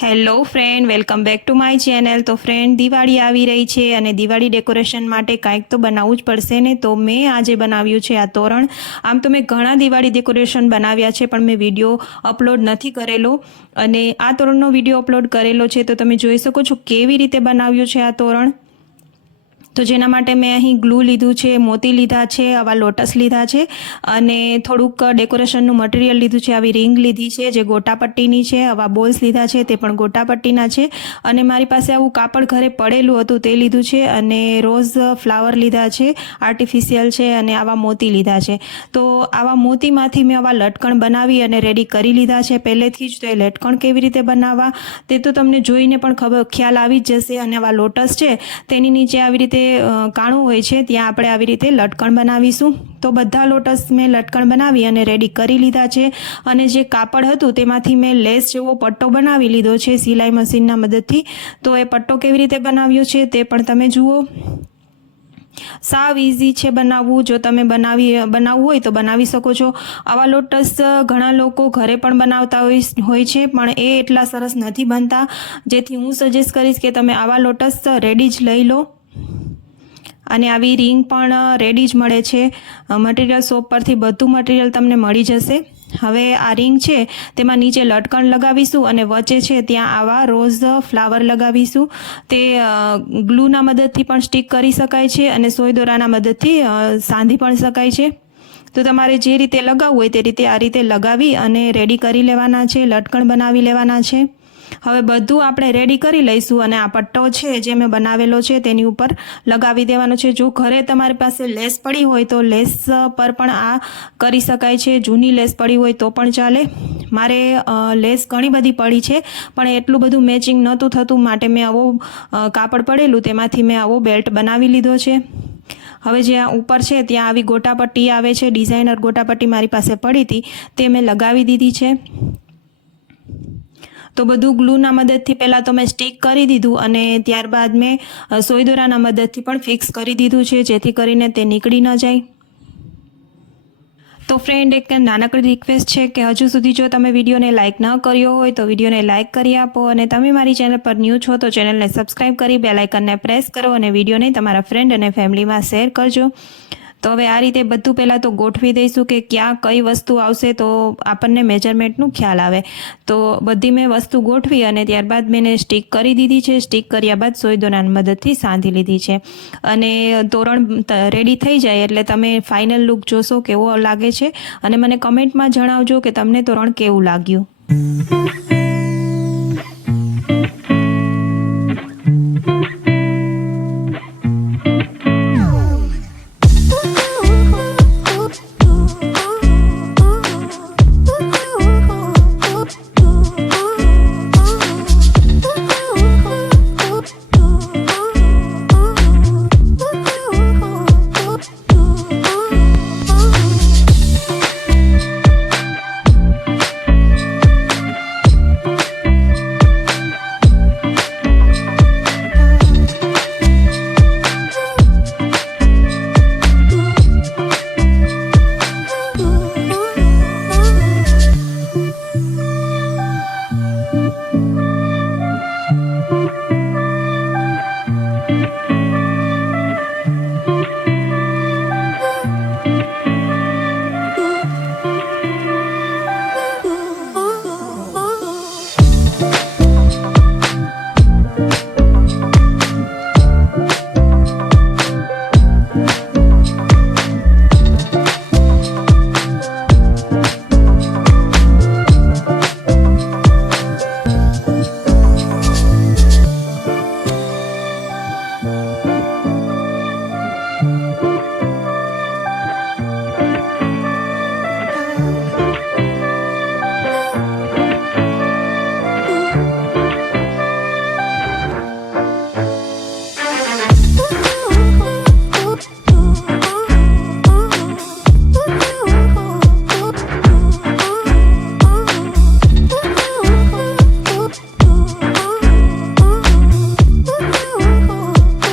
Hello friend, welcome back to my channel. તો friend, Diwali આવી રહી છે અને દિવાળી ડેકોરેશન માટે કાંઈક તો બનાવવું જ પડશે ને। તો મેં આજે બનાવ્યું છે આ તોરણ। આમ તો મેં ઘણા દિવાળી ડેકોરેશન બનાવ્યા છે, પણ મેં વિડીયો અપલોડ નથી કરેલો અને આ તોરણનો વિડીયો અપલોડ કરેલો છે। તો તમે જોઈ શકો છો કેવી રીતે બનાવ્યું છે આ તોરણ। તો જેના માટે મેં અહીં ગ્લુ લીધું છે, મોતી લીધા છે, આવા લોટસ લીધા છે અને થોડુંક ડેકોરેશનનું મટીરિયલ લીધું છે। આવી રિંગ લીધી છે જે ગોટાપટ્ટીની છે, આવા બોલ્સ લીધા છે તે પણ ગોટાપટ્ટીના છે અને મારી પાસે આવું કાપડ ઘરે પડેલું હતું તે લીધું છે અને રોઝ ફ્લાવર લીધા છે, આર્ટિફિશિયલ છે અને આવા મોતી લીધા છે। તો આવા મોતીમાંથી મેં આવા લટકણ બનાવી અને રેડી કરી લીધા છે પહેલેથી જ। તો એ લટકણ કેવી રીતે બનાવવા તે તો તમને જોઈને પણ ખ્યાલ આવી જ જશે। અને આવા લોટસ છે તેની નીચે આવી રીતે કાણું હોય છે, ત્યાં આપણે આવી રીતે લટકણ બનાવીશું। તો બધા લોટસ મેં લટકણ બનાવી અને રેડી કરી લીધા છે અને જે કાપડ હતું તેમાંથી મેં લેસ જેવો પટ્ટો બનાવી લીધો છે સિલાઈ મશીનના મદદથી। તો એ પટ્ટો કેવી રીતે બનાવ્યો છે તે પણ તમે જુઓ। સાવ ઇઝી છે બનાવવું। જો તમે બનાવવું હોય તો બનાવી શકો છો। આવા લોટસ ઘણા લોકો ઘરે પણ બનાવતા હોય છે, પણ એ એટલા સરસ નથી બનતા, જેથી હું સજેસ્ટ કરીશ કે તમે આવા લોટસ રેડી જ લઈ લો। અને આવી રિંગ પણ રેડી જ મળે છે, મટીરિયલ શોપ પરથી બધું મટીરિયલ તમને મળી જશે। હવે આ રિંગ છે તેમાં નીચે લટકણ લગાવીશું અને વચ્ચે છે ત્યાં આવા રોઝ ફ્લાવર લગાવીશું। તે ગ્લુના મદદથી પણ સ્ટિક કરી શકાય છે અને સોય દોરાના મદદથી સાંધી પણ શકાય છે। તો તમારે જે રીતે લગાવવું હોય તે રીતે આ રીતે લગાવી અને રેડી કરી લેવાના છે, લટકણ બનાવી લેવાના છે। હવે બધું આપણે રેડી કરી લઈશું અને આ પટ્ટો છે જે મેં બનાવેલો છે તેની ઉપર લગાવી દેવાનો છે। જો ઘરે તમારી પાસે લેસ પડી હોય તો લેસ પર પણ આ કરી શકાય છે, જૂની લેસ પડી હોય તો પણ ચાલે। મારે લેસ ઘણી બધી પડી છે પણ એટલું બધું મેચિંગ નહોતું થતું, માટે મેં આવો કાપડ પડેલું તેમાંથી મેં આવો બેલ્ટ બનાવી લીધો છે। હવે જ્યાં ઉપર છે ત્યાં આવી ગોટાપટ્ટી આવે છે, ડિઝાઇનર ગોટાપટ્ટી મારી પાસે પડી હતી તે મેં લગાવી દીધી છે। તો બધું ગ્લુના મદદથી પહેલાં તો મેં સ્ટિક કરી દીધું અને ત્યારબાદ મેં સોય દોરાના મદદથી પણ ફિક્સ કરી દીધું છે, જેથી કરીને તે નીકળી ન જાય। તો ફ્રેન્ડ, એક નાનકડી રિક્વેસ્ટ છે કે હજુ સુધી જો તમે વિડીયોને લાઇક ન કર્યો હોય તો વિડીયોને લાઇક કરી આપો અને તમે મારી ચેનલ પર ન્યૂ છો તો ચેનલને સબસ્ક્રાઈબ કરી બેલ આઇકનને પ્રેસ કરો અને વિડીયોને તમારા ફ્રેન્ડ અને ફેમિલીમાં શેર કરજો। તો હવે આ રીતે બધું પહેલાં તો ગોઠવી દઈશું કે ક્યાં કઈ વસ્તુ આવશે તો આપણને મેજરમેન્ટનું ખ્યાલ આવે। તો બધી મેં વસ્તુ ગોઠવી અને ત્યારબાદ મેં સ્ટિક કરી દીધી છે। સ્ટિક કર્યા બાદ સોય દોરાની મદદથી સાંધી લીધી છે અને તોરણ રેડી થઈ જાય એટલે તમે ફાઇનલ લુક જોશો કેવો લાગે છે અને મને કમેન્ટમાં જણાવજો કે તમને તોરણ કેવું લાગ્યું।